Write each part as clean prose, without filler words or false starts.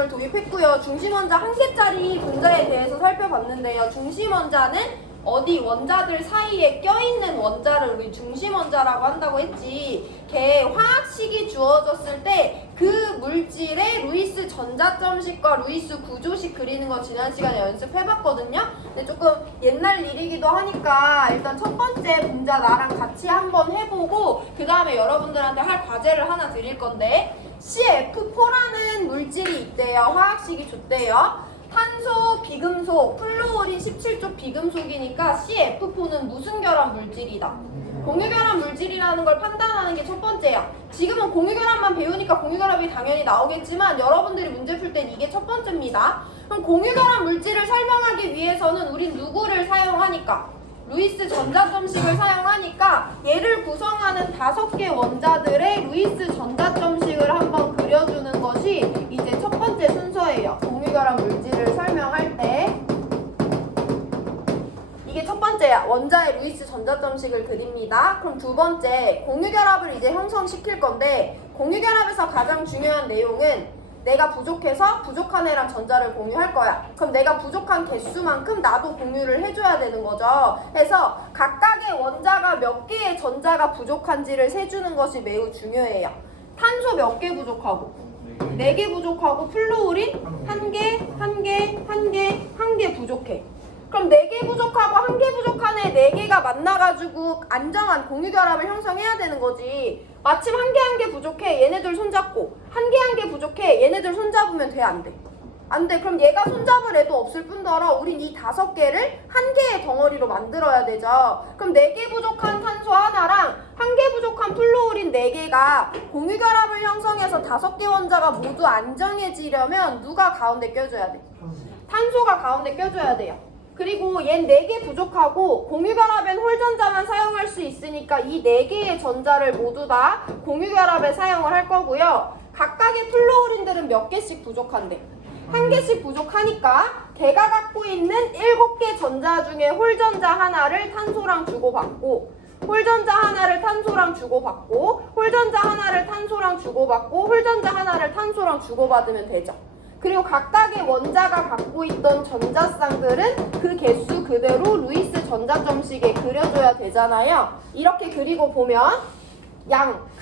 개념을 도입했고요. 중심원자 한 개짜리 분자에 대해서 살펴봤는데요. 중심원자는 어디 원자들 사이에 껴있는 원자를 우리 중심원자라고 한다고 했지. 걔 화학식이 주어졌을 때 그 물질의 루이스 전자점식과 루이스 구조식 그리는 거 지난 시간에 연습해봤거든요. 근데 조금 옛날 일이기도 하니까 일단 첫 번째 분자 나랑 같이 한번 해보고 그 다음에 여러분들한테 할 과제를 하나 드릴 건데 CF4라는 물질이 있대요. 화학식이 줬대요. 탄소, 비금속, 플루오린 17조 비금속이니까 CF4는 무슨 결합 물질이다? 공유결합 물질이라는 걸 판단하는 게 첫 번째야. 지금은 공유결합만 배우니까 공유결합이 당연히 나오겠지만 여러분들이 문제 풀 땐 이게 첫 번째입니다. 그럼 공유결합 물질을 설명하기 위해서는 우린 누구를 사용하니까? 루이스 전자점식을 사용하니까 얘를 구성하는 5개 원자들의 루이스 전자점식을 한번 그려주는 것이 이제 첫 번째 순서예요. 공유결합 물질을 설명할 때 이게 첫 번째야. 원자의 루이스 전자점식을 그립니다. 그럼 두 번째, 공유결합을 이제 형성시킬 건데 공유결합에서 가장 중요한 내용은 내가 부족해서 부족한 애랑 전자를 공유할 거야. 그럼 내가 부족한 개수만큼 나도 공유를 해줘야 되는 거죠. 그래서 각각의 원자가 몇 개의 전자가 부족한지를 세주는 것이 매우 중요해요. 탄소 몇 개 부족하고 4개 부족하고 플루오린 1개, 1개, 1개, 1개 부족해. 그럼 4개 부족하고 1개 부족한 애 4개가 만나가지고 안정한 공유결합을 형성해야 되는 거지. 마침 1개 부족해. 얘네들 손잡고 1개 부족해. 얘네들 손잡으면 돼? 안 돼? 안 돼. 그럼 얘가 손잡을 애도 없을 뿐더러 우린 이 5개를 1개의 덩어리로 만들어야 되죠. 그럼 4개 부족한 탄소 하나랑 1개 부족한 플루오린 4개가 공유결합을 형성해서 5개 원자가 모두 안정해지려면 누가 가운데 껴줘야 돼? 탄소가 가운데 껴줘야 돼요. 그리고 얜 4개 부족하고 공유결합엔 홀전자만 사용할 수 있으니까 이 4개의 전자를 모두 다 공유결합에 사용을 할 거고요. 각각의 플루오린들은 몇 개씩 부족한데? 1개씩 부족하니까 걔가 갖고 있는 7개 전자 중에 홀전자 하나를 탄소랑 주고받고 홀전자 하나를 탄소랑 주고받고 홀전자 하나를 탄소랑 주고받고 홀전자 하나를 탄소랑 주고받으면 되죠. 그리고 각각의 원자가 갖고 있던 전자쌍들은 그 개수 그대로 루이스 전자점식에 그려줘야 되잖아요. 이렇게 그리고 보면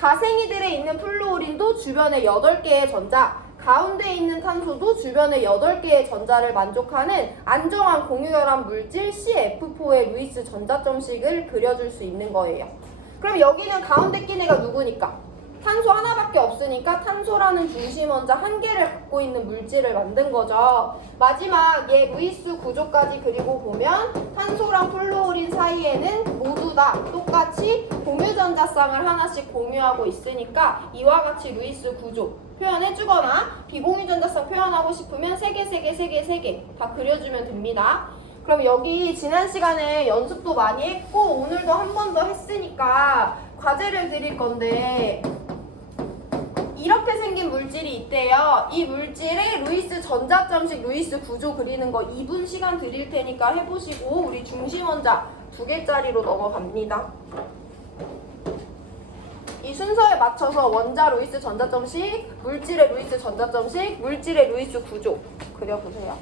가생이들에 있는 플루오린도 주변에 8개의 전자, 가운데 있는 탄소도 주변에 8개의 전자를 만족하는 안정한 공유결합 물질 CF4의 루이스 전자점식을 그려줄 수 있는 거예요. 그럼 여기는 가운데 낀 애가 누구니까? 탄소 하나밖에 없으니까 탄소라는 중심원자 1개를 갖고 있는 물질을 만든 거죠. 마지막 얘 루이스 구조까지 그리고 보면 탄소랑 플루오린 사이에는 모두 다 똑같이 공유전자쌍을 하나씩 공유하고 있으니까 이와 같이 루이스 구조 표현해주거나 비공유전자쌍 표현하고 싶으면 3개, 3개, 3개, 3개 다 그려주면 됩니다. 그럼 여기 지난 시간에 연습도 많이 했고 오늘도 한 번 더 했으니까 과제를 드릴 건데 이렇게 생긴 물질이 있대요. 이 물질의 루이스 전자점식, 루이스 구조 그리는 거 2분 시간 드릴 테니까 해보시고 우리 중심원자 2개짜리로 넘어갑니다. 이 순서에 맞춰서 원자 루이스 전자점식, 물질의 루이스 전자점식, 물질의 루이스 구조 그려보세요.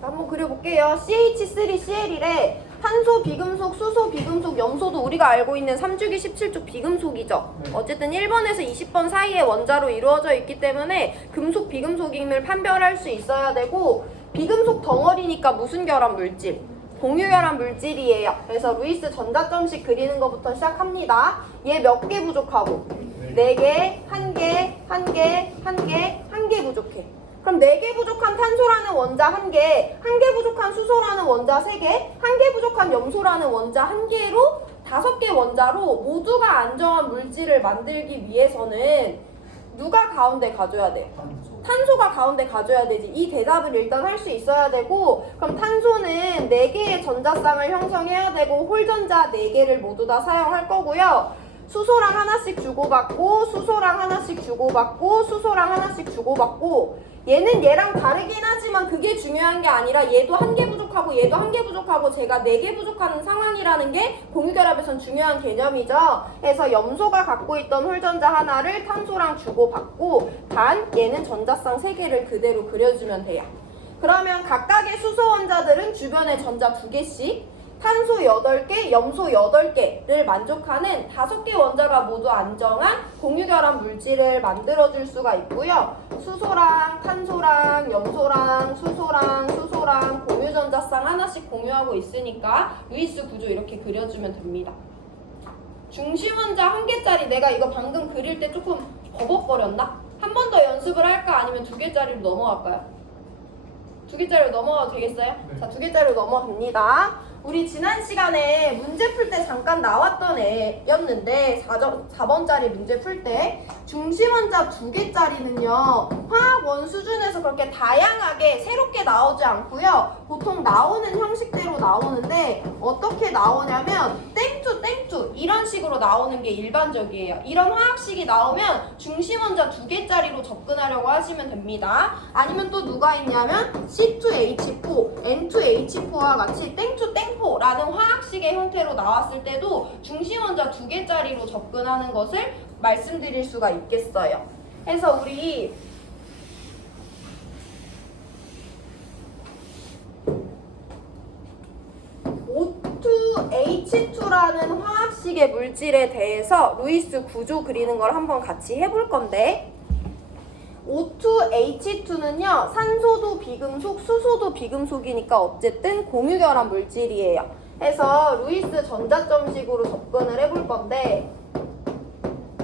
한번 그려볼게요. CH3Cl이래. 탄소 비금속, 수소 비금속, 염소도 우리가 알고 있는 3주기 17족 비금속이죠. 어쨌든 1번에서 20번 사이의 원자로 이루어져 있기 때문에 금속 비금속임을 판별할 수 있어야 되고, 비금속 덩어리니까 무슨 결합 물질? 공유결합 물질이에요. 그래서 루이스 전자점식 그리는 것부터 시작합니다. 얘 몇 개 부족하고? 4개, 1개, 1개, 1개, 1개 부족해. 그럼 4개 부족한 탄소라는 원자 1개, 1개 부족한 수소라는 원자 3개, 1개 부족한 염소라는 원자 1개로 5개 원자로 모두가 안정한 물질을 만들기 위해서는 누가 가운데 가줘야 돼요? 탄소가 가운데 가줘야 되지. 이 대답을 일단 할 수 있어야 되고, 그럼 탄소는 4개의 전자쌍을 형성해야 되고 홀전자 4개를 모두 다 사용할 거고요. 수소랑 하나씩 주고받고, 수소랑 하나씩 주고받고, 수소랑 하나씩 주고받고, 얘는 얘랑 다르긴 하지만 그게 중요한 게 아니라 얘도 1개 부족하고 얘도 1개 부족하고 제가 4개 부족한 상황이라는 게 공유결합에선 중요한 개념이죠. 그래서 염소가 갖고 있던 홀전자 하나를 탄소랑 주고받고, 단 얘는 전자쌍 3개를 그대로 그려주면 돼요. 그러면 각각의 수소 원자들은 주변에 전자 2개씩, 탄소 8개, 염소 8개를 만족하는 5개 원자가 모두 안정한 공유결합 물질을 만들어줄 수가 있고요. 수소랑 탄소랑 염소랑 수소랑 공유전자쌍 하나씩 공유하고 있으니까 루이스 구조 이렇게 그려주면 됩니다. 중심 원자 1개짜리, 내가 이거 방금 그릴 때 조금 버벅거렸나? 한 번 더 연습을 할까? 아니면 2개짜리로 넘어갈까요? 2개짜리로 넘어가도 되겠어요? 자, 2개짜리로 넘어갑니다. 우리 지난 시간에 문제 풀 때 잠깐 나왔던 애였는데 4번짜리 문제 풀 때 중심원자 2개짜리는요 화학원 수준에서 그렇게 다양하게 새롭게 나오지 않고요, 보통 나오는 형식대로 나오는데 어떻게 나오냐면 땡투 이런 식으로 나오는 게 일반적이에요. 이런 화학식이 나오면 중심원자 2개짜리로 접근하려고 하시면 됩니다. 아니면 또 누가 있냐면 C2H4, N2H4와 같이 땡투라는 화학식의 형태로 나왔을 때도 중심원자 2개짜리로 접근하는 것을 말씀드릴 수가 있겠어요. 그래서 우리 O2H2라는 화학식의 물질에 대해서 루이스 구조 그리는 걸 한번 같이 해볼 건데, O2H2는요 산소도 비금속, 수소도 비금속이니까 어쨌든 공유결합 물질이에요. 해서 루이스 전자점식으로 접근을 해볼 건데,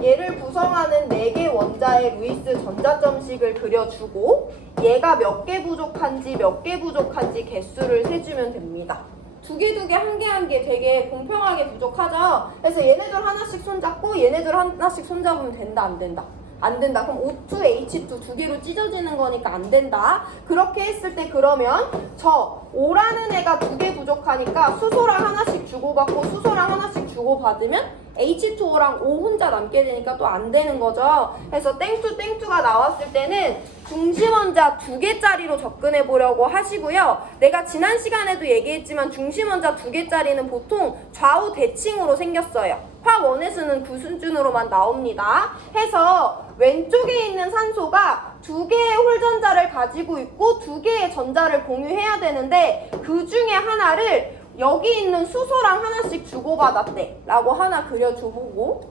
얘를 구성하는 4개 원자의 루이스 전자점식을 그려주고 얘가 몇 개 부족한지 개수를 세주면 됩니다. 2개, 1개 되게 공평하게 부족하죠? 그래서 얘네들 하나씩 손잡고 얘네들 하나씩 손잡으면 된다, 안 된다? 안 된다. 그럼 O2H2 2개로 찢어지는 거니까 안 된다. 그렇게 했을 때 그러면 저 O라는 애가 2개 부족하니까 수소랑 하나씩 주고받고 수소랑 하나씩 주고받으면 H2O랑 O 혼자 남게 되니까 또 안 되는 거죠. 그래서 땡투가 나왔을 때는 중심원자 2개짜리로 접근해 보려고 하시고요. 내가 지난 시간에도 얘기했지만 중심원자 2개짜리는 보통 좌우 대칭으로 생겼어요. 화원에서는 그 수준으로만 나옵니다. 해서 왼쪽에 있는 산소가 2개의 홀전자를 가지고 있고 2개의 전자를 공유해야 되는데 그 중에 하나를 여기 있는 수소랑 하나씩 주고받았대 라고 하나 그려주고,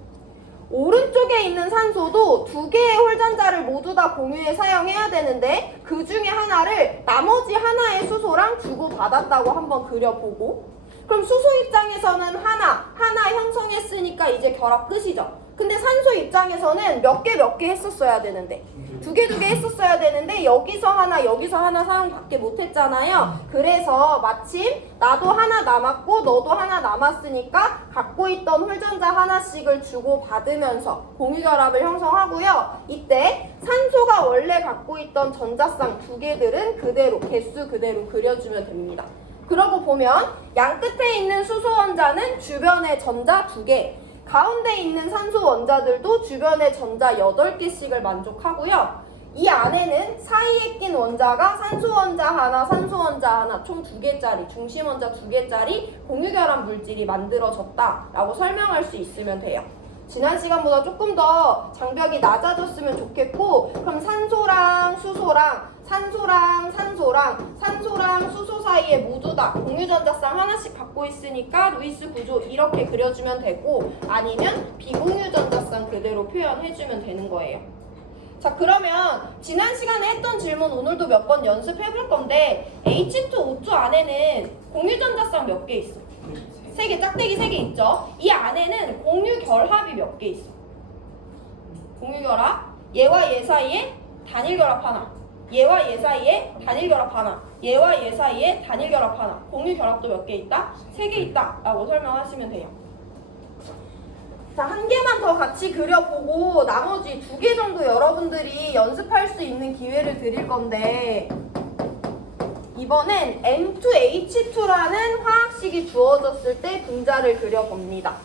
오른쪽에 있는 산소도 2개의 홀전자를 모두 다 공유해 사용해야 되는데 그 중에 하나를 나머지 하나의 수소랑 주고받았다고 한번 그려보고, 그럼 수소 입장에서는 하나 형성했으니까 이제 결합 끝이죠. 근데 산소 입장에서는 몇 개 했었어야 되는데 2개 했었어야 되는데 여기서 하나 사용밖에 못했잖아요. 그래서 마침 나도 하나 남았고 너도 하나 남았으니까 갖고 있던 홀전자 하나씩을 주고받으면서 공유결합을 형성하고요. 이때 산소가 원래 갖고 있던 전자쌍 2개들은 그대로 개수 그대로 그려주면 됩니다. 그러고 보면 양 끝에 있는 수소 원자는 주변에 전자 2개, 가운데 있는 산소 원자들도 주변에 전자 8개씩을 만족하고요. 이 안에는 사이에 낀 원자가 산소 원자 하나, 총 2개짜리, 중심 원자 2개짜리 공유결합 물질이 만들어졌다라고 설명할 수 있으면 돼요. 지난 시간보다 조금 더 장벽이 낮아졌으면 좋겠고, 그럼 산소랑 수소랑 산소랑 수소 사이에 모두 다 공유전자쌍 하나씩 갖고 있으니까 루이스 구조 이렇게 그려주면 되고, 아니면 비공유전자쌍 그대로 표현해주면 되는 거예요. 자, 그러면 지난 시간에 했던 질문 오늘도 몇 번 연습해 볼 건데, H2O2 안에는 공유전자쌍 몇 개 있어? 3개, 짝대기 3개 있죠? 이 안에는 공유결합이 몇 개 있어? 공유결합, 얘와 얘 사이에 단일결합 하나, 얘와 얘 사이에 단일결합 하나, 얘와 얘 사이에 단일결합 하나. 공유결합도 몇 개 있다? 3개 있다 라고 설명하시면 돼요. 자, 한 개만 더 같이 그려보고 나머지 2개 정도 여러분들이 연습할 수 있는 기회를 드릴 건데, 이번엔 N2H2라는 화학식이 주어졌을 때 분자를 그려봅니다.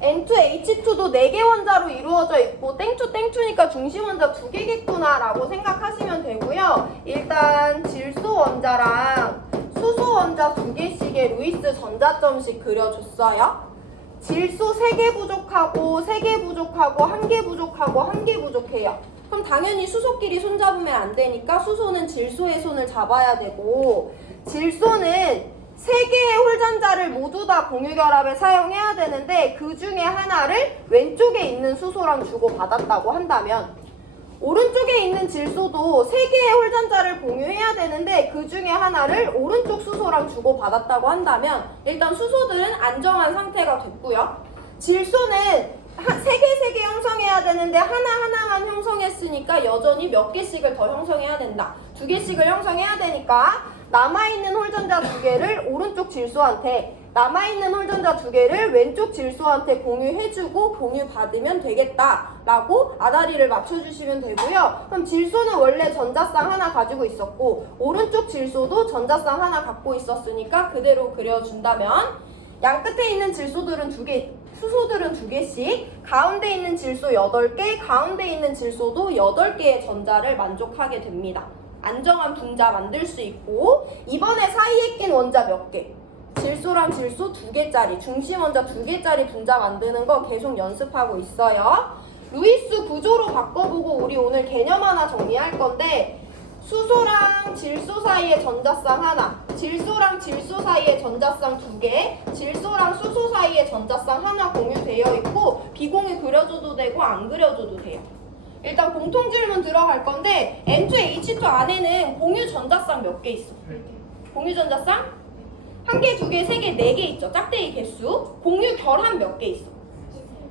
N2H2도 4개 원자로 이루어져 있고 땡투니까 중심 원자 2개겠구나 라고 생각하시면 되고요. 일단 질소 원자랑 수소 원자 2개씩의 루이스 전자점식 그려줬어요. 질소 3개 부족하고 3개 부족하고 1개 부족하고 1개 부족해요. 그럼 당연히 수소끼리 손잡으면 안 되니까 수소는 질소의 손을 잡아야 되고, 질소는 3개의 홀전자를 모두 다 공유결합에 사용해야 되는데 그 중에 하나를 왼쪽에 있는 수소랑 주고받았다고 한다면, 오른쪽에 있는 질소도 3개의 홀전자를 공유해야 되는데 그 중에 하나를 오른쪽 수소랑 주고받았다고 한다면, 일단 수소들은 안정한 상태가 됐고요. 질소는 3개 형성해야 되는데 하나하나만 형성했으니까 여전히 몇 개씩을 더 형성해야 된다. 2개씩을 형성해야 되니까 남아있는 홀전자 2개를 오른쪽 질소한테, 남아있는 홀전자 2개를 왼쪽 질소한테 공유해주고 공유받으면 되겠다 라고 아다리를 맞춰주시면 되고요. 그럼 질소는 원래 전자쌍 하나 가지고 있었고 오른쪽 질소도 전자쌍 하나 갖고 있었으니까 그대로 그려준다면, 양 끝에 있는 질소들은 2개, 수소들은 2개씩, 가운데 있는 질소 8개, 가운데 있는 질소도 8개의 전자를 만족하게 됩니다. 안정한 분자 만들 수 있고, 이번에 사이에 낀 원자 몇 개? 질소랑 질소 2개짜리, 중심 원자 2개짜리 분자 만드는 거 계속 연습하고 있어요. 루이스 구조로 바꿔보고 우리 오늘 개념 하나 정리할 건데, 수소랑 질소 사이에 전자쌍 하나, 질소랑 질소 사이에 전자쌍 2개, 질소랑 수소 사이에 전자쌍 하나 공유되어 있고 비공유 그려줘도 되고 안 그려줘도 돼요. 일단 공통 질문 들어갈 건데, N2H2 안에는 공유 전자쌍 몇 개 있어? 공유 전자쌍? 1개, 2개, 3개, 4개 있죠. 짝대기 개수. 공유 결합 몇 개 있어?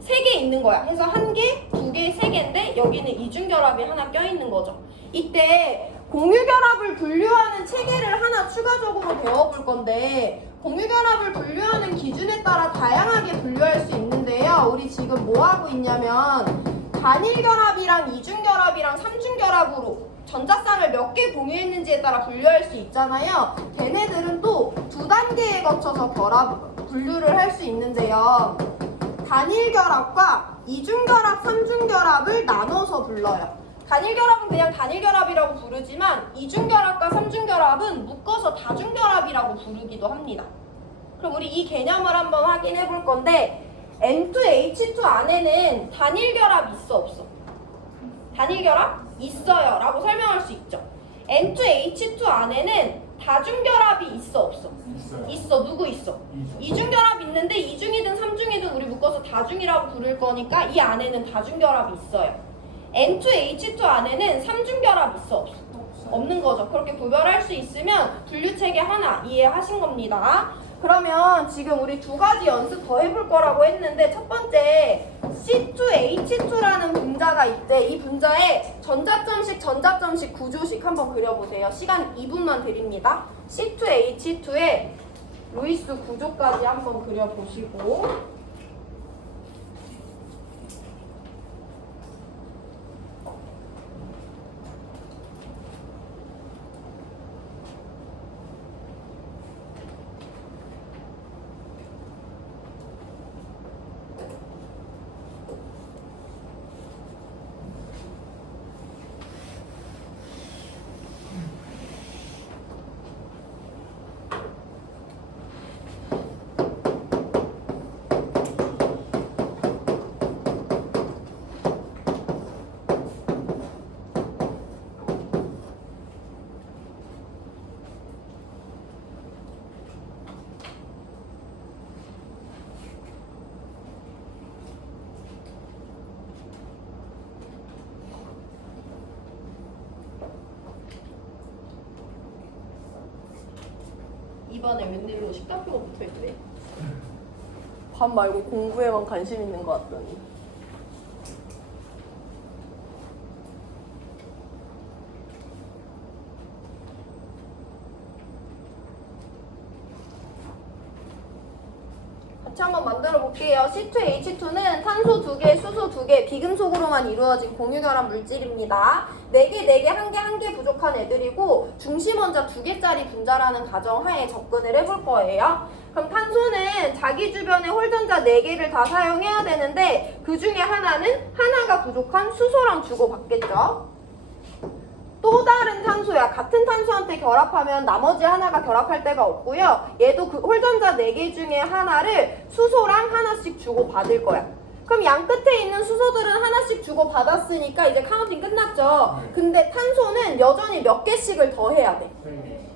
3개 있는 거야. 그래서 1개, 2개, 3개인데 여기는 이중결합이 하나 껴있는 거죠. 이때 공유결합을 분류하는 체계를 하나 추가적으로 배워볼 건데, 공유결합을 분류하는 기준에 따라 다양하게 분류할 수 있는데요. 우리 지금 뭐 하고 있냐면 단일결합이랑 이중결합이랑 삼중결합으로 전자쌍을 몇 개 공유했는지에 따라 분류할 수 있잖아요. 걔네들은 또 2단계에 거쳐서 분류를 할 수 있는데요. 단일결합과 이중결합, 삼중결합을 나눠서 불러요. 단일결합은 그냥 단일결합이라고 부르지만 이중결합과 삼중결합은 묶어서 다중결합이라고 부르기도 합니다. 그럼 우리 이 개념을 한번 확인해 볼 건데, N2H2 안에는 단일결합 있어 없어? 단일결합? 있어요 라고 설명할 수 있죠. N2H2 안에는 다중결합이 있어 없어? 있어. 누구 있어? 이중결합 있는데 이중이든 삼중이든 우리 묶어서 다중이라고 부를 거니까 이 안에는 다중결합이 있어요. N2H2 안에는 삼중결합 있어 없어? 없는 거죠. 그렇게 구별할 수 있으면 분류체계 하나 이해하신 겁니다. 그러면 지금 우리 2가지 연습 더 해볼 거라고 했는데, 첫 번째 C2H2라는 분자가 있대. 이 분자의 전자점식 구조식 한번 그려보세요. 시간 2분만 드립니다. C2H2의 루이스 구조까지 한번 그려보시고, 중간에 웬일로 식단표가 붙어있대? 밥 말고 공부에만 관심 있는 것 같더니. 같이 한번 만들어 볼게요. C2H2는 탄소 2개, 수소 2개, 비금속으로만 이루어진 공유결합 물질입니다. 4개, 4개, 1개, 1개 부족한 애들이고 중심 원자 2개짜리 분자라는 가정하에 접근을 해볼 거예요. 그럼 탄소는 자기 주변에 홀전자 4개를 다 사용해야 되는데 그 중에 하나가 부족한 수소랑 주고받겠죠. 또 다른 탄소야. 같은 탄소한테 결합하면 나머지 하나가 결합할 데가 없고요. 얘도 그 홀전자 4개 중에 하나를 수소랑 하나씩 주고받을 거야. 그럼 양 끝에 있는 수소들은 하나씩 주고받았으니까 이제 카운팅 끝났죠. 근데 탄소는 여전히 몇 개씩을 더 해야 돼.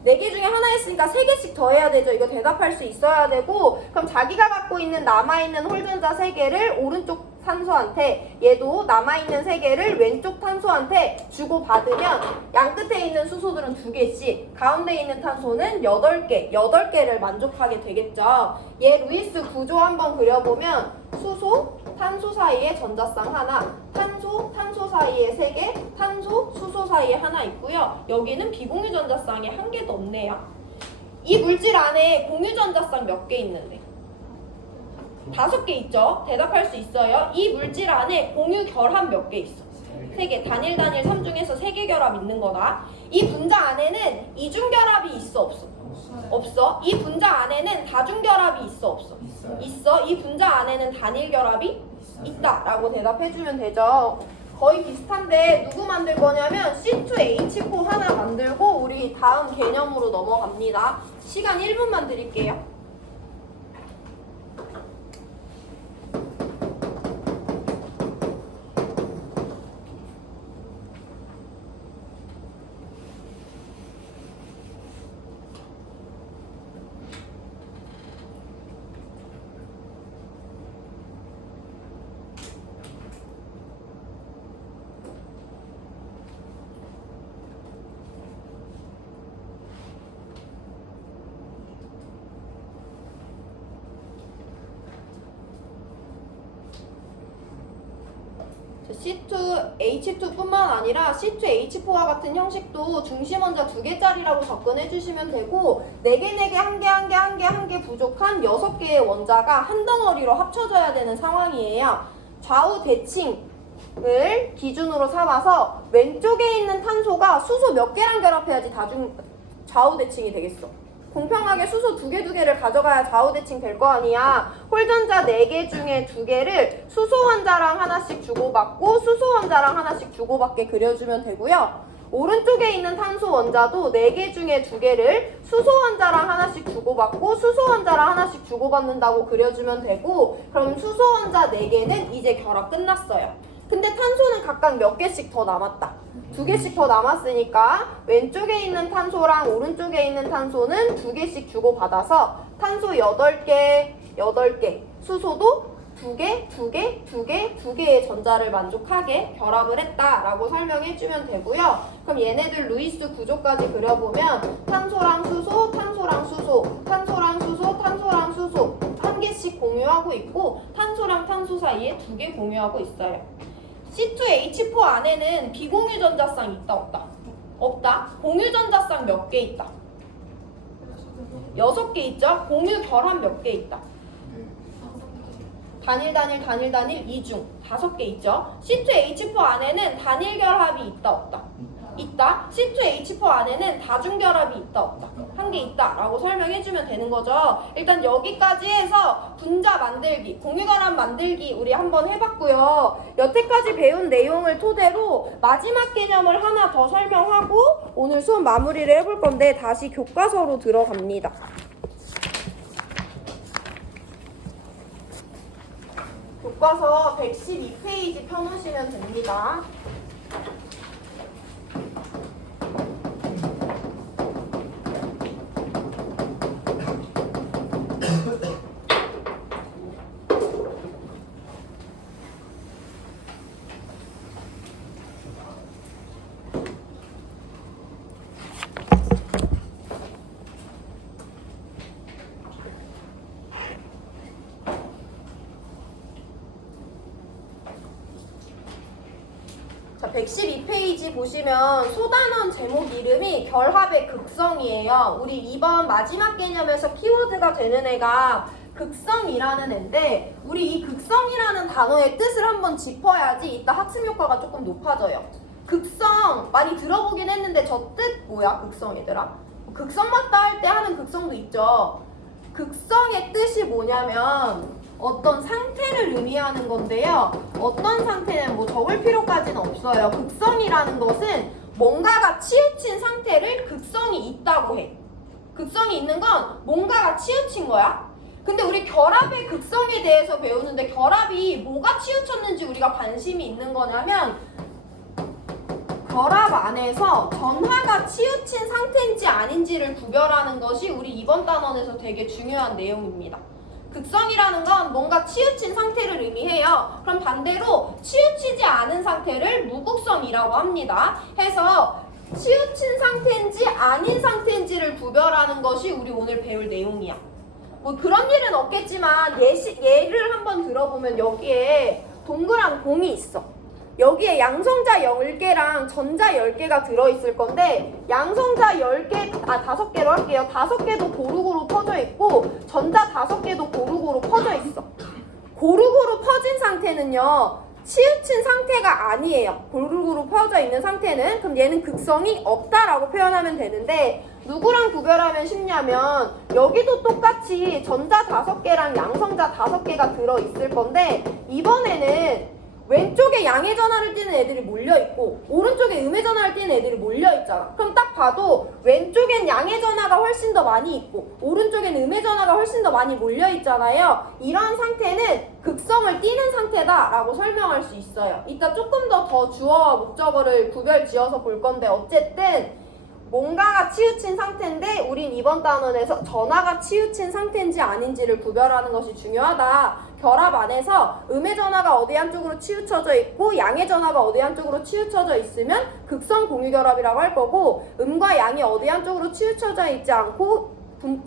4개 중에 하나였으니까 3개씩 더 해야 되죠. 이거 대답할 수 있어야 되고, 그럼 자기가 갖고 있는 남아있는 홀전자 3개를 오른쪽 탄소한테, 얘도 남아있는 3개를 왼쪽 탄소한테 주고받으면 양 끝에 있는 수소들은 2개씩, 가운데 있는 탄소는 8개를 만족하게 되겠죠. 얘 루이스 구조 한번 그려보면 수소, 탄소 사이에 전자쌍 하나, 탄소 사이에 3개, 탄소, 수소 사이에 하나 있고요. 여기는 비공유 전자쌍이 1개도 없네요. 이 물질 안에 공유 전자쌍 몇 개 있는데? 5개 있죠? 대답할 수 있어요. 이 물질 안에 공유 결합 몇 개 있어? 3개. 단일 3 중에서 3개 결합 있는 거다. 이 분자 안에는 이중 결합이 있어 없어? 없어. 이 분자 안에는 다중 결합이 있어 없어? 있어. 이 분자 안에는 단일 결합이 있다 라고 대답해주면 되죠. 거의 비슷한데 누구 만들 거냐면 C2H4 하나 만들고 우리 다음 개념으로 넘어갑니다. 시간 1분만 드릴게요. C2H2뿐만 아니라 C2H4와 같은 형식도 중심 원자 2개짜리라고 접근해 주시면 되고 4개, 1개, 1개 부족한 6개의 원자가 한 덩어리로 합쳐져야 되는 상황이에요. 좌우 대칭을 기준으로 삼아서 왼쪽에 있는 탄소가 수소 몇 개랑 결합해야지 좌우 대칭이 되겠어. 공평하게 수소 2개를 가져가야 좌우 대칭 될 거 아니야. 홀전자 4개 중에 2개를 수소 원자랑 하나씩 주고받고 수소 원자랑 하나씩 주고받게 그려주면 되고요. 오른쪽에 있는 탄소 원자도 4개 중에 2개를 수소 원자랑 하나씩 주고받고 수소 원자랑 하나씩 주고받는다고 그려주면 되고, 그럼 수소 원자 4개는 이제 결합 끝났어요. 근데 탄소는 각각 몇 개씩 더 남았다. 2개씩 더 남았으니까 왼쪽에 있는 탄소랑 오른쪽에 있는 탄소는 2개씩 주고받아서 탄소 8개, 수소도 2개의 전자를 만족하게 결합을 했다라고 설명해주면 되고요. 그럼 얘네들 루이스 구조까지 그려보면 탄소랑 수소, 탄소랑 수소, 탄소랑 수소, 탄소랑 수소 1개씩 공유하고 있고 탄소랑 탄소 사이에 2개 공유하고 있어요. C2H4 안에는 비공유 전자쌍 있다 없다? 없다. 공유 전자쌍 몇 개 있다? 6개 있죠? 공유 결합 몇 개 있다? 단일 이중 5개 있죠? C2H4 안에는 단일 결합이 있다 없다? 있다. C2H4 안에는 다중 결합이 있다 없다? 1개 있다 라고 설명해주면 되는 거죠. 일단 여기까지 해서 분자 만들기, 공유결합 만들기 우리 한번 해봤고요. 여태까지 배운 내용을 토대로 마지막 개념을 하나 더 설명하고 오늘 수업 마무리를 해볼 건데 다시 교과서로 들어갑니다. 교과서 112페이지 펴놓으시면 됩니다. 112페이지 보시면 소단원 제목 이름이 결합의 극성이에요. 우리 이번 마지막 개념에서 키워드가 되는 애가 극성이라는 애인데 우리 이 극성이라는 단어의 뜻을 한번 짚어야지 이따 학습 효과가 조금 높아져요. 극성 많이 들어보긴 했는데 저 뜻 뭐야? 극성 얘들아? 극성 맞다 할 때 하는 극성도 있죠. 극성의 뜻이 뭐냐면 어떤 상태를 의미하는 건데요. 어떤 상태는 뭐 적을 필요까지는 없어요. 극성이라는 것은 뭔가가 치우친 상태를 극성이 있다고 해. 극성이 있는 건 뭔가가 치우친 거야. 근데 우리 결합의 극성에 대해서 배우는데 결합이 뭐가 치우쳤는지 우리가 관심이 있는 거냐면 결합 안에서 전하가 치우친 상태인지 아닌지를 구별하는 것이 우리 이번 단원에서 되게 중요한 내용입니다. 극성이라는 건 뭔가 치우친 상태를 의미해요. 그럼 반대로 치우치지 않은 상태를 무극성이라고 합니다. 해서 치우친 상태인지 아닌 상태인지를 구별하는 것이 우리 오늘 배울 내용이야. 뭐 그런 일은 없겠지만 예를 한번 들어보면 여기에 동그란 공이 있어. 여기에 양성자 10개랑 전자 10개가 들어있을 건데 양성자 10개, 5개로 할게요. 5개도 고루고루 퍼져 있고 전자 5개도 고루고루 퍼져 있어. 고루고루 퍼진 상태는요. 치우친 상태가 아니에요. 고루고루 퍼져 있는 상태는. 그럼 얘는 극성이 없다라고 표현하면 되는데 누구랑 구별하면 쉽냐면 여기도 똑같이 전자 5개랑 양성자 5개가 들어있을 건데 이번에는 왼쪽에 양의 전하를 띠는 애들이 몰려있고 오른쪽에 음의 전하를 띠는 애들이 몰려있잖아. 그럼 딱 봐도 왼쪽엔 양의 전하가 훨씬 더 많이 있고 오른쪽엔 음의 전하가 훨씬 더 많이 몰려있잖아요. 이런 상태는 극성을 띠는 상태다라고 설명할 수 있어요. 이따 조금 더 주어와 목적어를 구별 지어서 볼 건데 어쨌든 뭔가가 치우친 상태인데 우린 이번 단원에서 전하가 치우친 상태인지 아닌지를 구별하는 것이 중요하다. 결합 안에서 음의 전하가 어디 한쪽으로 치우쳐져 있고 양의 전하가 어디 한쪽으로 치우쳐져 있으면 극성 공유결합이라고 할 거고 음과 양이 어디 한쪽으로 치우쳐져 있지 않고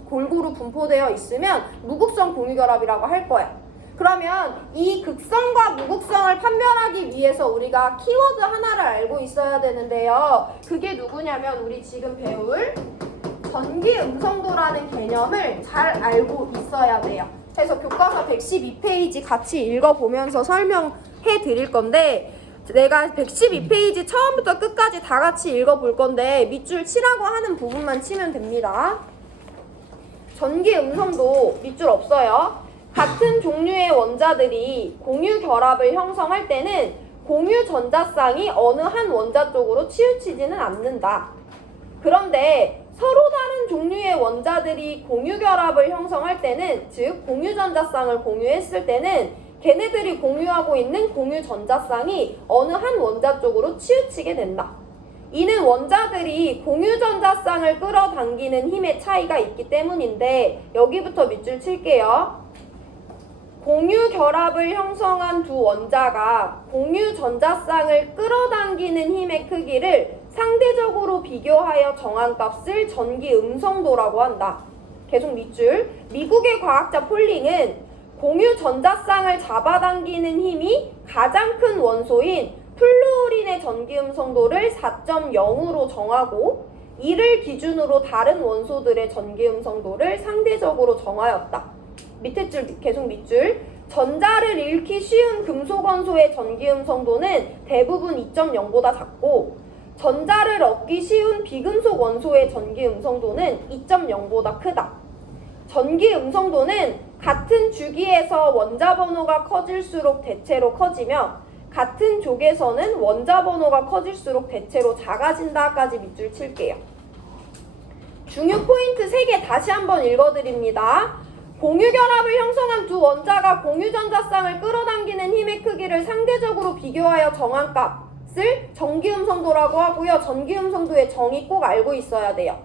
골고루 분포되어 있으면 무극성 공유결합이라고 할 거야. 그러면 이 극성과 무극성을 판별하기 위해서 우리가 키워드 하나를 알고 있어야 되는데요. 그게 누구냐면 우리 지금 배울 전기 음성도라는 개념을 잘 알고 있어야 돼요. 그래서 교과서 112페이지 같이 읽어보면서 설명해 드릴 건데 내가 112페이지 처음부터 끝까지 다 같이 읽어볼 건데 밑줄 치라고 하는 부분만 치면 됩니다. 전기 음성도 밑줄 없어요. 같은 종류의 원자들이 공유 결합을 형성할 때는 공유 전자쌍이 어느 한 원자 쪽으로 치우치지는 않는다. 그런데 서로 다른 종류의 원자들이 공유 결합을 형성할 때는 즉 공유 전자쌍을 공유했을 때는 걔네들이 공유하고 있는 공유 전자쌍이 어느 한 원자 쪽으로 치우치게 된다. 이는 원자들이 공유 전자쌍을 끌어당기는 힘의 차이가 있기 때문인데 여기부터 밑줄 칠게요. 공유 결합을 형성한 두 원자가 공유 전자쌍을 끌어당기는 힘의 크기를 상대적으로 비교하여 정한 값을 전기 음성도라고 한다. 계속 밑줄. 미국의 과학자 폴링은 공유 전자쌍을 잡아당기는 힘이 가장 큰 원소인 플루오린의 전기 음성도를 4.0으로 정하고 이를 기준으로 다른 원소들의 전기 음성도를 상대적으로 정하였다. 밑에 줄 계속 밑줄. 전자를 잃기 쉬운 금속 원소의 전기 음성도는 대부분 2.0보다 작고 전자를 얻기 쉬운 비금속 원소의 전기 음성도는 2.0보다 크다. 전기 음성도는 같은 주기에서 원자 번호가 커질수록 대체로 커지며 같은 족에서는 원자 번호가 커질수록 대체로 작아진다까지 밑줄 칠게요. 중요 포인트 3개 다시 한번 읽어드립니다. 공유결합을 형성한 두 원자가 공유전자쌍을 끌어당기는 힘의 크기를 상대적으로 비교하여 정한 값을 전기음성도라고 하고요. 전기음성도의 정의 꼭 알고 있어야 돼요.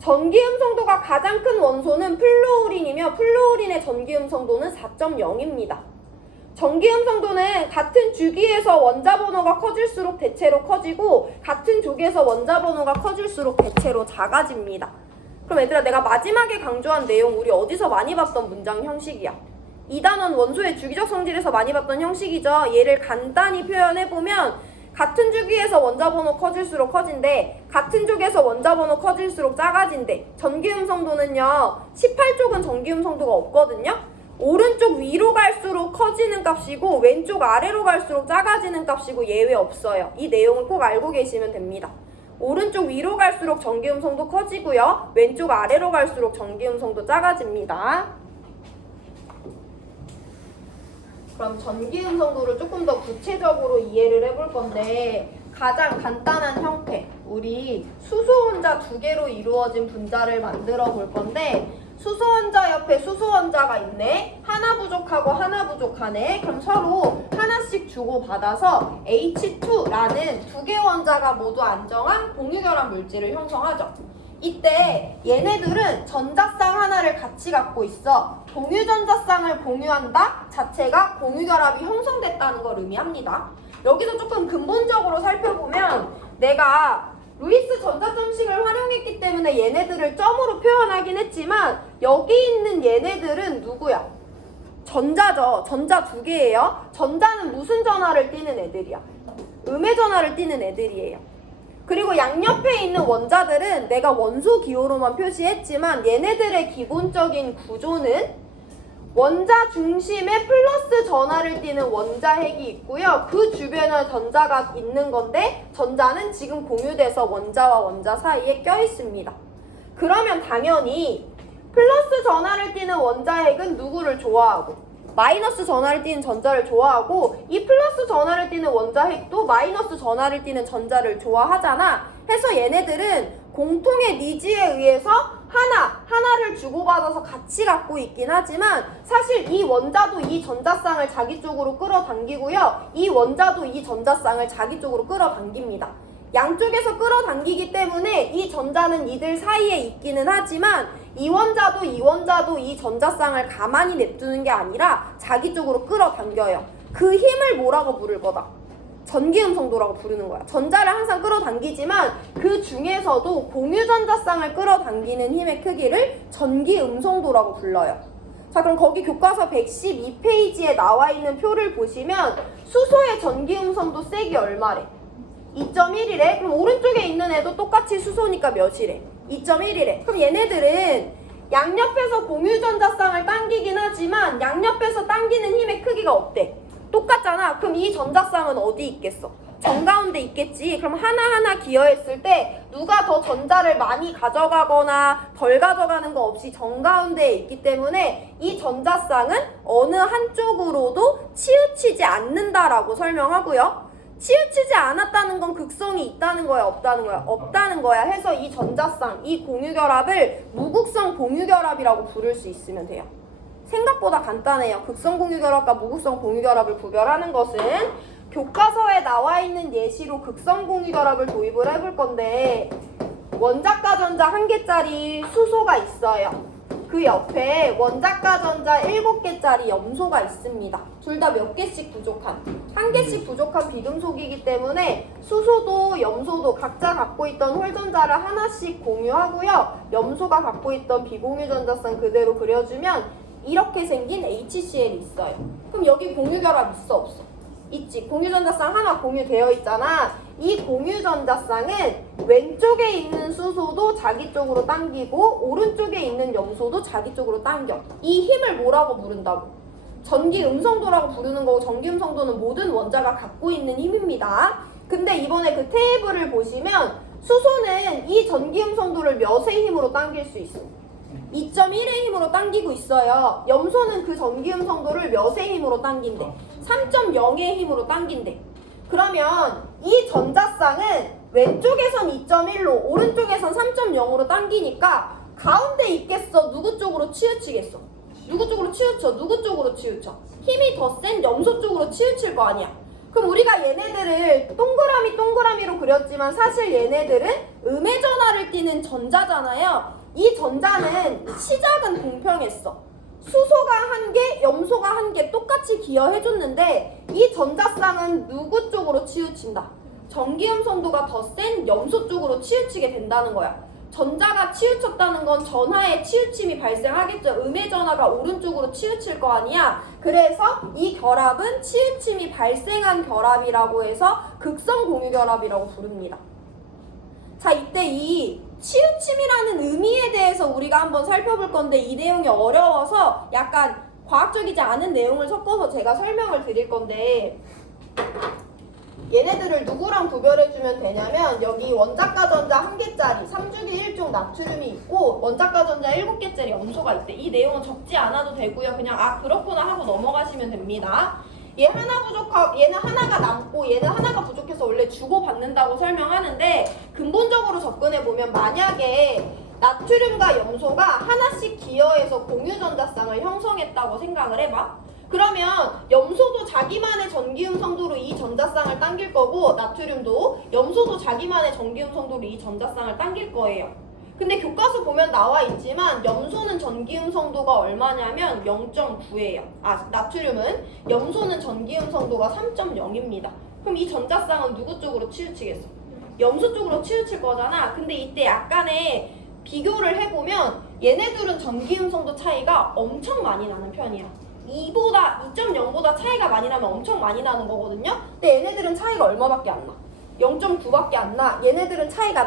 전기음성도가 가장 큰 원소는 플루오린이며 플루오린의 전기음성도는 4.0입니다. 전기음성도는 같은 주기에서 원자 번호가 커질수록 대체로 커지고 같은 족에서 원자 번호가 커질수록 대체로 작아집니다. 그럼 얘들아 내가 마지막에 강조한 내용 우리 어디서 많이 봤던 문장 형식이야? 2단원 원소의 주기적 성질에서 많이 봤던 형식이죠. 얘를 간단히 표현해보면 같은 주기에서 원자 번호 커질수록 커진대. 같은 쪽에서 원자 번호 커질수록 작아진대. 전기 음성도는요, 18쪽은 전기 음성도가 없거든요. 오른쪽 위로 갈수록 커지는 값이고 왼쪽 아래로 갈수록 작아지는 값이고 예외 없어요. 이 내용을 꼭 알고 계시면 됩니다. 오른쪽 위로 갈수록 전기 음성도 커지고요. 왼쪽 아래로 갈수록 전기 음성도 작아집니다. 그럼 전기 음성도를 조금 더 구체적으로 이해를 해볼 건데, 가장 간단한 형태, 우리 수소 원자 두 개로 이루어진 분자를 만들어 볼 건데, 수소 원자 옆에 수소 원자가 있네. 하나 부족하고 하나 부족하네. 그럼 서로 하나씩 주고받아서 H2라는 두 개 원자가 모두 안정한 공유결합 물질을 형성하죠. 이때 얘네들은 전자쌍 하나를 같이 갖고 있어. 공유전자쌍을 공유한다 자체가 공유결합이 형성됐다는 걸 의미합니다. 여기서 조금 근본적으로 살펴보면, 내가 루이스 전자점식을 활용했기 때문에 얘네들을 점으로 표현하긴 했지만, 여기 있는 얘네들은 누구야? 전자죠. 전자 두 개예요. 전자는 무슨 전하를 띠는 애들이야? 음의 전하를 띠는 애들이에요. 그리고 양옆에 있는 원자들은 내가 원소 기호로만 표시했지만, 얘네들의 기본적인 구조는 원자 중심에 플러스 전하를 띠는 원자핵이 있고요. 그 주변에 전자가 있는 건데, 전자는 지금 공유돼서 원자와 원자 사이에 껴 있습니다. 그러면 당연히 플러스 전하를 띠는 원자핵은 누구를 좋아하고, 마이너스 전하를 띠는 전자를 좋아하고, 이 플러스 전하를 띠는 원자핵도 마이너스 전하를 띠는 전자를 좋아하잖아. 해서 얘네들은 공통의 니즈에 의해서 하나를 주고받아서 같이 갖고 있긴 하지만, 사실 이 원자도 이 전자쌍을 자기 쪽으로 끌어당기고요. 이 원자도 이 전자쌍을 자기 쪽으로 끌어당깁니다. 양쪽에서 끌어당기기 때문에 이 전자는 이들 사이에 있기는 하지만, 이 원자도 이 전자쌍을 가만히 냅두는 게 아니라 자기 쪽으로 끌어당겨요. 그 힘을 뭐라고 부를 거다? 전기 음성도라고 부르는 거야. 전자를 항상 끌어당기지만 그 중에서도 공유전자쌍을 끌어당기는 힘의 크기를 전기 음성도라고 불러요. 자, 그럼 거기 교과서 112페이지에 나와 있는 표를 보시면 수소의 전기 음성도 세기 얼마래? 2.1이래. 그럼 오른쪽에 있는 애도 똑같이 수소니까 몇이래? 2.1이래. 그럼 얘네들은 양옆에서 공유전자쌍을 당기긴 하지만 양옆에서 당기는 힘의 크기가 어때? 똑같잖아. 그럼 이 전자쌍은 어디 있겠어? 정가운데 있겠지. 그럼 하나하나 기여했을 때 누가 더 전자를 많이 가져가거나 덜 가져가는 거 없이 정가운데에 있기 때문에 이 전자쌍은 어느 한쪽으로도 치우치지 않는다라고 설명하고요. 치우치지 않았다는 건 극성이 있다는 거야, 없다는 거야? 없다는 거야. 해서 이 전자쌍, 이 공유결합을 무극성 공유결합이라고 부를 수 있으면 돼요. 생각보다 간단해요. 극성 공유결합과 무극성 공유결합을 구별하는 것은 교과서에 나와 있는 예시로 극성 공유결합을 도입을 해볼 건데, 원자가 전자 1개짜리 수소가 있어요. 그 옆에 원자가 전자 7개짜리 염소가 있습니다. 둘 다 몇 개씩 부족한, 1개씩 부족한 비금속이기 때문에 수소도 염소도 각자 갖고 있던 홀전자를 하나씩 공유하고요. 염소가 갖고 있던 비공유 전자쌍 그대로 그려주면 이렇게 생긴 HCl이 있어요. 그럼 여기 공유결합 있어, 없어? 있지. 공유전자쌍 하나 공유되어 있잖아. 이 공유전자쌍은 왼쪽에 있는 수소도 자기 쪽으로 당기고 오른쪽에 있는 염소도 자기 쪽으로 당겨. 이 힘을 뭐라고 부른다고? 전기 음성도라고 부르는 거고, 전기 음성도는 모든 원자가 갖고 있는 힘입니다. 근데 이번에 그 테이블을 보시면 수소는 이 전기 음성도를 몇의 힘으로 당길 수 있어? 2.1의 힘으로 당기고 있어요. 염소는 그 전기 음성도를 몇의 힘으로 당긴대? 3.0의 힘으로 당긴대. 그러면 이 전자쌍은 왼쪽에선 2.1로 오른쪽에선 3.0으로 당기니까 가운데 있겠어? 누구 쪽으로 치우치겠어? 누구 쪽으로 치우쳐? 누구 쪽으로 치우쳐? 힘이 더 센 염소 쪽으로 치우칠 거 아니야. 그럼 우리가 얘네들을 동그라미로 그렸지만 사실 얘네들은 음의 전하를 띠는 전자잖아요. 이 전자는 시작은 공평했어. 수소가 1개, 염소가 1개 똑같이 기여해줬는데 이 전자쌍은 누구 쪽으로 치우친다? 전기 음성도가 더 센 염소 쪽으로 치우치게 된다는 거야. 전자가 치우쳤다는 건 전하에 치우침이 발생하겠죠. 음의 전하가 오른쪽으로 치우칠 거 아니야. 그래서 이 결합은 치우침이 발생한 결합이라고 해서 극성 공유 결합이라고 부릅니다. 자, 이때 이 치우침이라는 의미에 대해서 우리가 한번 살펴볼 건데 이 내용이 어려워서 약간 과학적이지 않은 내용을 섞어서 제가 설명을 드릴 건데 얘네들을 누구랑 구별해주면 되냐면 여기 원자가 전자 1개짜리 3주기 1종 나트륨이 있고 원자가 전자 7개짜리 염소가 있대. 이 내용은 적지 않아도 되고요. 그냥 아 그렇구나 하고 넘어가시면 됩니다. 얘 하나 부족하고 얘는 하나가 남고 얘는 하나가 부족해서 원래 주고받는다고 설명하는데 근본적으로 접근해보면 만약에 나트륨과 염소가 하나씩 기여해서 공유전자쌍을 형성했다고 생각을 해봐. 그러면 염소도 자기만의 전기음 성도로 이 전자쌍을 당길 거고 나트륨도 염소도 자기만의 전기음 성도로 이 전자쌍을 당길 거예요. 근데 교과서 보면 나와 있지만 염소는 전기음 성도가 얼마냐면 0.9예요. 나트륨은 염소는 전기음 성도가 3.0입니다. 그럼 이 전자쌍은 누구 쪽으로 치우치겠어? 염소 쪽으로 치우칠 거잖아. 근데 이때 약간의 비교를 해보면 얘네들은 전기음 성도 차이가 엄청 많이 나는 편이야. 2.0보다 차이가 많이 나면 엄청 많이 나는 거거든요. 근데 얘네들은 차이가 얼마밖에 안 나? 0.9밖에 안 나. 얘네들은 차이가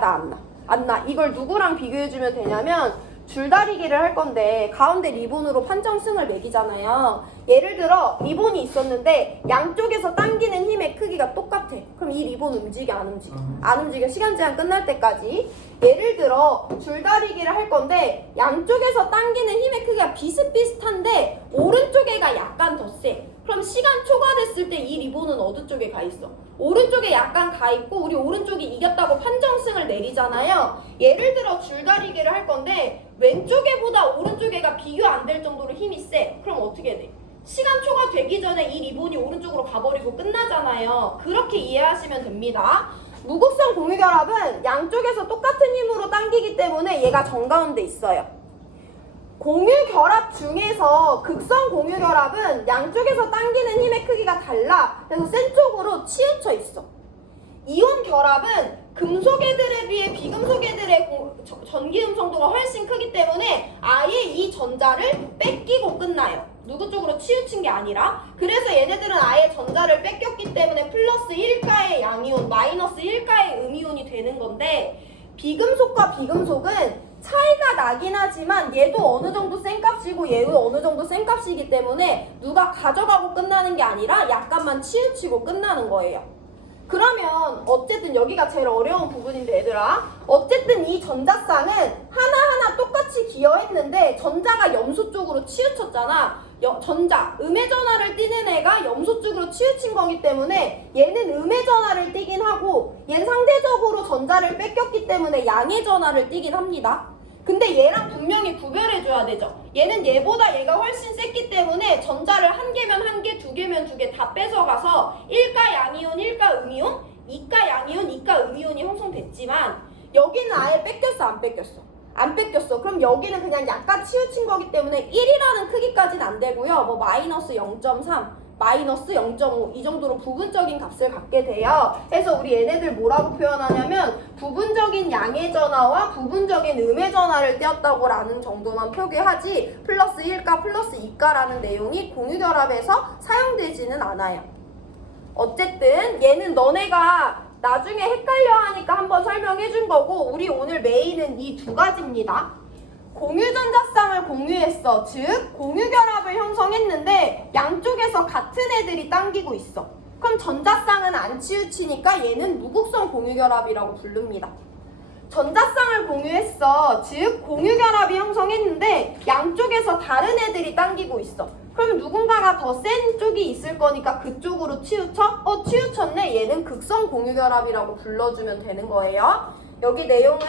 안 나. 이걸 누구랑 비교해주면 되냐면 줄다리기를 할 건데 가운데 리본으로 판정승을 매기잖아요. 예를 들어 리본이 있었는데 양쪽에서 당기는 힘의 크기가 똑같아. 그럼 이 리본 움직여 안 움직여? 안 움직여. 시간 제한 끝날 때까지. 예를 들어 줄다리기를 할 건데 양쪽에서 당기는 힘의 크기가 비슷비슷한데 오른쪽에가 약간 더 세. 그럼 시간 초과됐을 때 이 리본은 어느 쪽에 가 있어? 오른쪽에 약간 가 있고 우리 오른쪽이 이겼다고 판정승을 내리잖아요. 예를 들어 줄다리기를 할 건데 왼쪽에보다 오른쪽에가 비교 안 될 정도로 힘이 세. 그럼 어떻게 돼? 시간 초과되기 전에 이 리본이 오른쪽으로 가버리고 끝나잖아요. 그렇게 이해하시면 됩니다. 무극성 공유결합은 양쪽에서 똑같은 힘으로 당기기 때문에 얘가 정가운데 있어요. 공유결합 중에서 극성 공유결합은 양쪽에서 당기는 힘의 크기가 달라. 그래서 센 쪽으로 치우쳐 있어. 이온 결합은 금속 애들에 비해 비금속 애들의 전기음 성도가 훨씬 크기 때문에 아예 이 전자를 뺏기고 끝나요. 누구 쪽으로 치우친 게 아니라. 그래서 얘네들은 아예 전자를 뺏겼기 때문에 플러스 1가의 양이온, 마이너스 1가의 음이온이 되는 건데 비금속과 비금속은 차이가 나긴 하지만 얘도 어느 정도 센 값이고 얘도 어느 정도 센 값이기 때문에 누가 가져가고 끝나는 게 아니라 약간만 치우치고 끝나는 거예요. 그러면 어쨌든 여기가 제일 어려운 부분인데 얘들아, 어쨌든 이 전자쌍은 하나하나 똑같이 기여했는데 전자가 염소 쪽으로 치우쳤잖아. 전자, 음의 전하를 띠는 애가 염소 쪽으로 치우친 거기 때문에 얘는 음의 전하를 띠긴 하고 얘는 상대적으로 전자를 뺏겼기 때문에 양의 전하를 띠긴 합니다. 근데 얘랑 분명히 구별해줘야 되죠. 얘는 얘보다 얘가 훨씬 셌기 때문에 전자를 한 개면 한 개, 두 개면 두 개 다 뺏어가서 1가 양이온, 1가 음이온, 2가 양이온, 2가 음이온이 형성됐지만 여기는 아예 뺏겼어, 안 뺏겼어? 안 뺏겼어. 그럼 여기는 그냥 약간 치우친 거기 때문에 1이라는 크기까지는 안 되고요. 뭐 마이너스 0.3, 마이너스 0.5 이 정도로 부분적인 값을 갖게 돼요. 그래서 우리 얘네들 뭐라고 표현하냐면 부분적인 양의 전하와 부분적인 음의 전하를 띄었다고 라는 정도만 표기하지 플러스 1가 플러스 2가라는 내용이 공유결합에서 사용되지는 않아요. 어쨌든 얘는 너네가 나중에 헷갈려 하니까 한번 설명해 준 거고 우리 오늘 메인은 이 두 가지입니다. 공유전자쌍을 공유했어. 즉 공유결합을 형성했는데 양쪽에서 같은 애들이 당기고 있어. 그럼 전자쌍은 안 치우치니까 얘는 무극성 공유결합이라고 부릅니다. 전자쌍을 공유했어. 즉 공유결합이 형성했는데 양쪽에서 다른 애들이 당기고 있어. 그럼 누군가가 더 센 쪽이 있을 거니까 그쪽으로 치우쳐? 치우쳤네. 얘는 극성 공유결합이라고 불러주면 되는 거예요. 여기 내용을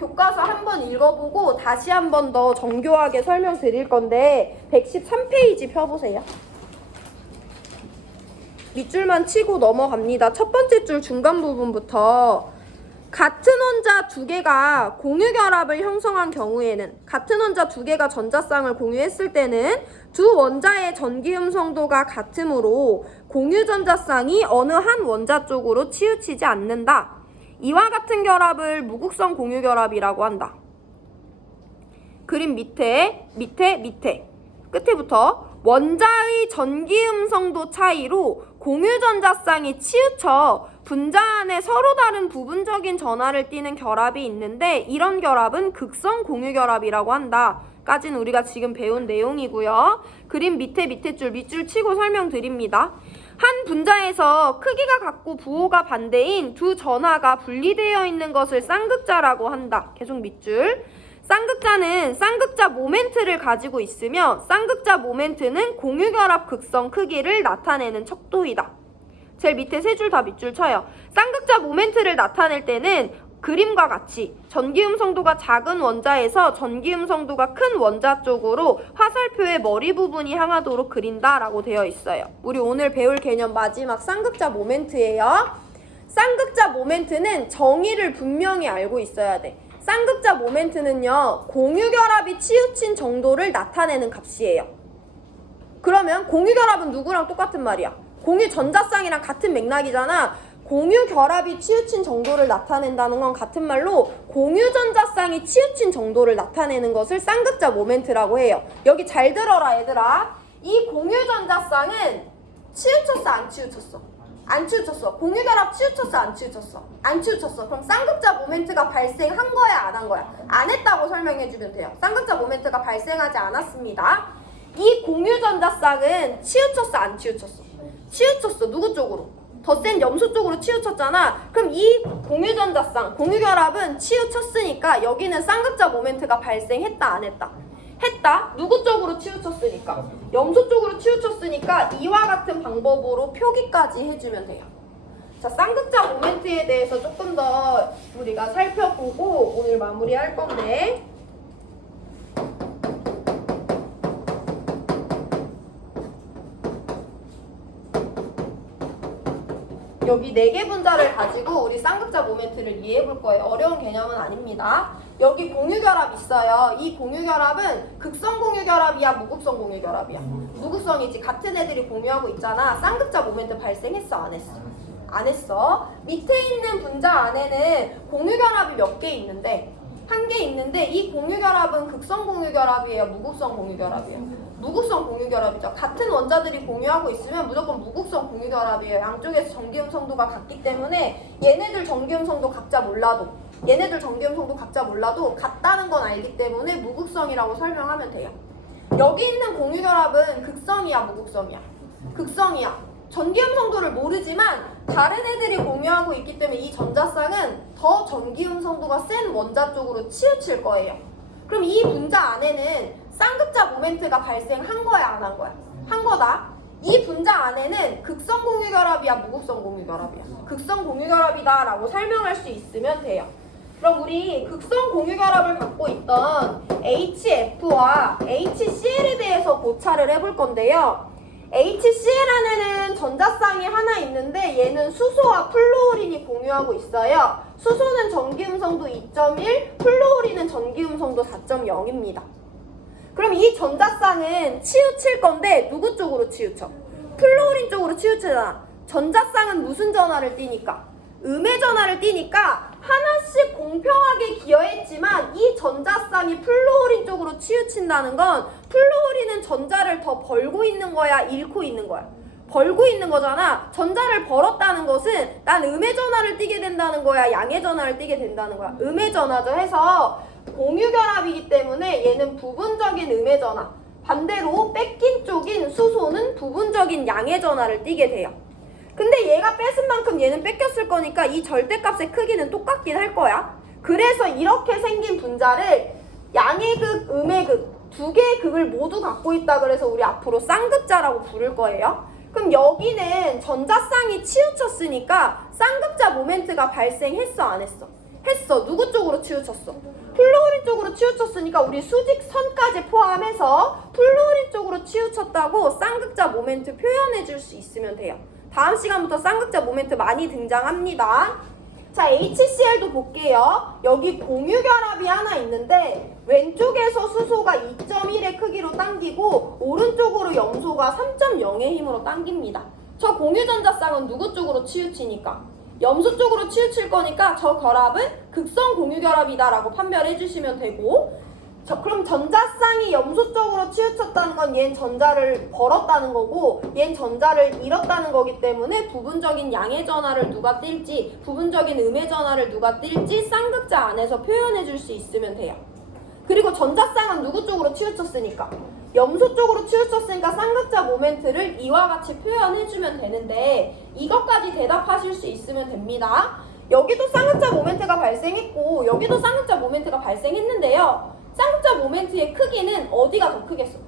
교과서 한번 읽어보고 다시 한 번 더 정교하게 설명드릴 건데 113페이지 펴보세요. 밑줄만 치고 넘어갑니다. 첫 번째 줄 중간 부분부터 같은 원자 두 개가 공유결합을 형성한 경우에는 같은 원자 두 개가 전자쌍을 공유했을 때는 두 원자의 전기음 성도가 같으므로 공유전자쌍이 어느 한 원자 쪽으로 치우치지 않는다. 이와 같은 결합을 무극성 공유결합이라고 한다. 그림 밑에 끝에부터 원자의 전기음성도 차이로 공유전자쌍이 치우쳐 분자 안에 서로 다른 부분적인 전하를 띠는 결합이 있는데 이런 결합은 극성 공유결합이라고 한다. 까지는 우리가 지금 배운 내용이고요. 그림 밑줄 치고 설명드립니다. 한 분자에서 크기가 같고 부호가 반대인 두 전하가 분리되어 있는 것을 쌍극자라고 한다. 계속 밑줄. 쌍극자는 쌍극자 모멘트를 가지고 있으며 쌍극자 모멘트는 공유결합 극성 크기를 나타내는 척도이다. 제일 밑에 세 줄 다 밑줄 쳐요. 쌍극자 모멘트를 나타낼 때는 그림과 같이 전기음성도가 작은 원자에서 전기음성도가 큰 원자 쪽으로 화살표의 머리 부분이 향하도록 그린다라고 되어 있어요. 우리 오늘 배울 개념 마지막 쌍극자 모멘트예요. 쌍극자 모멘트는 정의를 분명히 알고 있어야 돼. 쌍극자 모멘트는요, 공유결합이 치우친 정도를 나타내는 값이에요. 그러면 공유결합은 누구랑 똑같은 말이야? 공유전자쌍이랑 같은 맥락이잖아. 공유결합이 치우친 정도를 나타낸다는 건 같은 말로 공유전자쌍이 치우친 정도를 나타내는 것을 쌍극자 모멘트라고 해요. 여기 잘 들어라 얘들아. 이 공유전자쌍은 치우쳤어 안 치우쳤어? 안 치우쳤어. 공유결합 치우쳤어 안 치우쳤어? 안 치우쳤어. 그럼 쌍극자 모멘트가 발생한 거야 안 한 거야? 안 했다고 설명해주면 돼요. 쌍극자 모멘트가 발생하지 않았습니다. 이 공유전자쌍은 치우쳤어 안 치우쳤어? 치우쳤어. 누구 쪽으로? 더 센 염소 쪽으로 치우쳤잖아. 그럼 이 공유전자쌍, 공유결합은 치우쳤으니까 여기는 쌍극자 모멘트가 발생했다 안 했다? 했다. 누구 쪽으로 치우쳤으니까? 염소 쪽으로 치우쳤으니까 이와 같은 방법으로 표기까지 해주면 돼요. 자, 쌍극자 모멘트에 대해서 조금 더 우리가 살펴보고 오늘 마무리할 건데, 여기 4개 분자를 가지고 우리 쌍극자 모멘트를 이해해 볼 거예요. 어려운 개념은 아닙니다. 여기 공유결합 있어요. 이 공유결합은 극성 공유결합이야, 무극성 공유결합이야? 무극성이지. 같은 애들이 공유하고 있잖아. 쌍극자 모멘트 발생했어, 안 했어? 안 했어. 밑에 있는 분자 안에는 공유결합이 몇 개 있는데, 한 개 있는데 이 공유결합은 극성 공유결합이에요, 무극성 공유결합이에요? 무극성 공유결합이죠. 같은 원자들이 공유하고 있으면 무조건 무극성 공유결합이에요. 양쪽에서 전기음성도가 같기 때문에 얘네들 전기음성도 각자 몰라도 같다는 건 알기 때문에 무극성이라고 설명하면 돼요. 여기 있는 공유결합은 극성이야, 무극성이야? 극성이야. 전기음성도를 모르지만 다른 애들이 공유하고 있기 때문에 이 전자쌍은 더 전기음성도가 센 원자 쪽으로 치우칠 거예요. 그럼 이 분자 안에는 쌍극자 모멘트가 발생한 거야 안 한 거야? 한 거다. 이 분자 안에는 극성 공유결합이야, 무극성 공유결합이야? 극성 공유결합이다 라고 설명할 수 있으면 돼요. 그럼 우리 극성 공유결합을 갖고 있던 HF와 HCl에 대해서 고찰을 해볼 건데요. HCl 안에는 전자쌍이 하나 있는데 얘는 수소와 플루오린이 공유하고 있어요. 수소는 전기음성도 2.1, 플루오린은 전기음성도 4.0입니다. 그럼 이 전자쌍은 치우칠 건데 누구 쪽으로 치우쳐? 플루오린 쪽으로 치우치잖아. 전자쌍은 무슨 전하를 띠니까? 음의 전하를 띠니까 하나씩 공평하게 기여했지만 이 전자쌍이 플루오린 쪽으로 치우친다는 건 플루오린은 전자를 더 벌고 있는 거야, 잃고 있는 거야? 벌고 있는 거잖아. 전자를 벌었다는 것은 난 음의 전하를 띠게 된다는 거야, 양의 전하를 띠게 된다는 거야? 음의 전하죠. 해서 공유결합이기 때문에 얘는 부분적인 음의 전하, 반대로 뺏긴 쪽인 수소는 부분적인 양의 전하를 띠게 돼요. 근데 얘가 뺏은 만큼 얘는 뺏겼을 거니까 이 절대값의 크기는 똑같긴 할 거야. 그래서 이렇게 생긴 분자를 양의 극, 음의 극, 두 개의 극을 모두 갖고 있다 그래서 우리 앞으로 쌍극자라고 부를 거예요. 그럼 여기는 전자쌍이 치우쳤으니까 쌍극자 모멘트가 발생했어 안 했어? 했어. 누구 쪽으로 치우쳤어? 플루오린 쪽으로 치우쳤으니까 우리 수직선까지 포함해서 플루오린 쪽으로 치우쳤다고 쌍극자 모멘트 표현해 줄 수 있으면 돼요. 다음 시간부터 쌍극자 모멘트 많이 등장합니다. 자, HCl도 볼게요. 여기 공유결합이 하나 있는데 왼쪽에서 수소가 2.1의 크기로 당기고 오른쪽으로 염소가 3.0의 힘으로 당깁니다. 저 공유전자쌍은 누구 쪽으로 치우치니까? 염소 쪽으로 치우칠 거니까 저 결합은 극성 공유결합이다라고 판별해 주시면 되고, 그럼 전자쌍이 염소 쪽으로 치우쳤다는 건 얜 전자를 벌었다는 거고 얜 전자를 잃었다는 거기 때문에 부분적인 양의 전하를 누가 띨지 부분적인 음의 전하를 누가 띨지 쌍극자 안에서 표현해 줄 수 있으면 돼요. 그리고 전자쌍은 누구 쪽으로 치우쳤으니까? 염소 쪽으로 치우쳤으니까 쌍극자 모멘트를 이와 같이 표현해주면 되는데 이것까지 대답하실 수 있으면 됩니다. 여기도 쌍극자 모멘트가 발생했고 여기도 쌍극자 모멘트가 발생했는데요. 쌍극자 모멘트의 크기는 어디가 더 크겠어?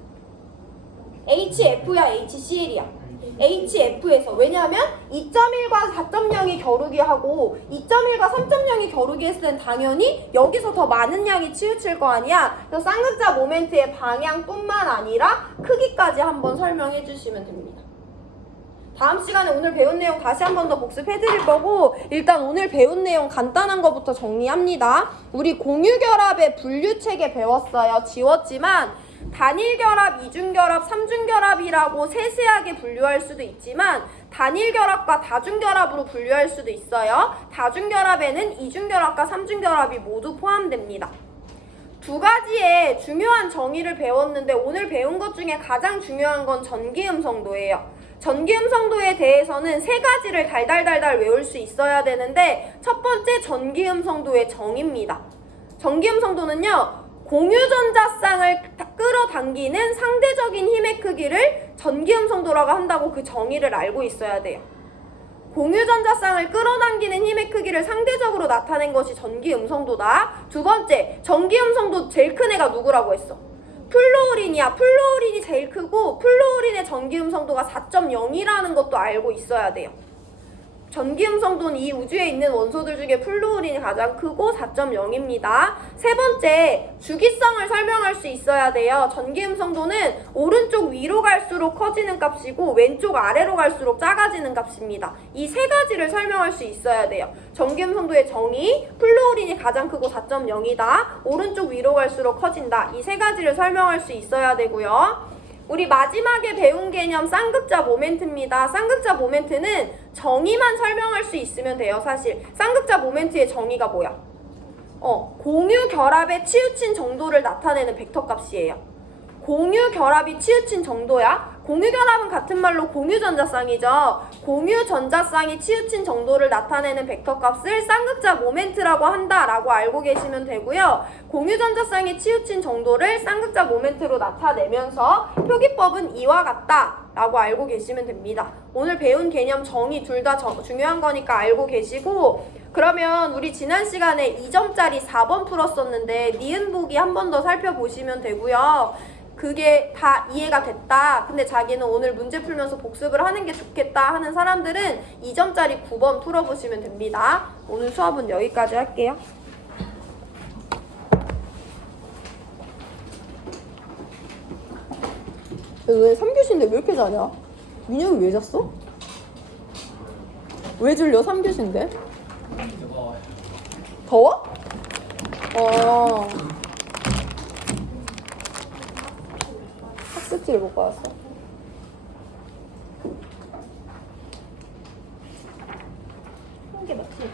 HF야 HCl이야. HF에서. 왜냐하면 2.1과 4.0이 겨루기 하고 2.1과 3.0이 겨루기 했을 땐 당연히 여기서 더 많은 양이 치우칠 거 아니야. 그래서 쌍극자 모멘트의 방향뿐만 아니라 크기까지 한번 설명해 주시면 됩니다. 다음 시간에 오늘 배운 내용 다시 한 번 더 복습해 드릴 거고 일단 오늘 배운 내용 간단한 거부터 정리합니다. 우리 공유결합의 분류체계 배웠어요. 지웠지만 단일결합, 이중결합, 삼중결합이라고 세세하게 분류할 수도 있지만 단일결합과 다중결합으로 분류할 수도 있어요. 다중결합에는 이중결합과 삼중결합이 모두 포함됩니다. 두 가지의 중요한 정의를 배웠는데 오늘 배운 것 중에 가장 중요한 건 전기음성도예요. 전기음성도에 대해서는 세 가지를 달달달달 외울 수 있어야 되는데 첫 번째 전기음성도의 정의입니다. 전기음성도는요. 공유전자쌍을 끌어당기는 상대적인 힘의 크기를 전기음성도라고 한다고 그 정의를 알고 있어야 돼요. 공유전자쌍을 끌어당기는 힘의 크기를 상대적으로 나타낸 것이 전기음성도다. 두 번째, 전기음성도 제일 큰 애가 누구라고 했어? 플로우린이야. 플로우린이 제일 크고 플로우린의 전기음성도가 4.0이라는 것도 알고 있어야 돼요. 전기음성도는 이 우주에 있는 원소들 중에 플루오린이 가장 크고 4.0입니다. 세 번째, 주기성을 설명할 수 있어야 돼요. 전기음성도는 오른쪽 위로 갈수록 커지는 값이고 왼쪽 아래로 갈수록 작아지는 값입니다. 이 세 가지를 설명할 수 있어야 돼요. 전기음성도의 정의, 플루오린이 가장 크고 4.0이다. 오른쪽 위로 갈수록 커진다. 이 세 가지를 설명할 수 있어야 되고요. 우리 마지막에 배운 개념 쌍극자 모멘트입니다. 쌍극자 모멘트는 정의만 설명할 수 있으면 돼요. 사실 쌍극자 모멘트의 정의가 뭐야? 공유 결합에 치우친 정도를 나타내는 벡터 값이에요. 공유 결합이 치우친 정도야. 공유 결합은 같은 말로 공유 전자쌍이죠. 공유 전자쌍이 치우친 정도를 나타내는 벡터 값을 쌍극자 모멘트라고 한다라고 알고 계시면 되고요. 공유 전자쌍이 치우친 정도를 쌍극자 모멘트로 나타내면서 표기법은 이와 같다라고 알고 계시면 됩니다. 오늘 배운 개념 정의 둘 다 중요한 거니까 알고 계시고 그러면 우리 지난 시간에 2점짜리 4번 풀었었는데 니은 보기 한 번 더 살펴보시면 되고요. 그게 다 이해가 됐다. 근데 자기는 오늘 문제 풀면서 복습을 하는 게 좋겠다 하는 사람들은 2점짜리 9번 풀어보시면 됩니다. 오늘 수업은 여기까지 할게요. 왜 3교시인데 왜 이렇게 자냐? 민혁이 왜 잤어? 왜 졸려? 3교시인데? 더워? 학습지를 못 받았어. 한 개 맞지?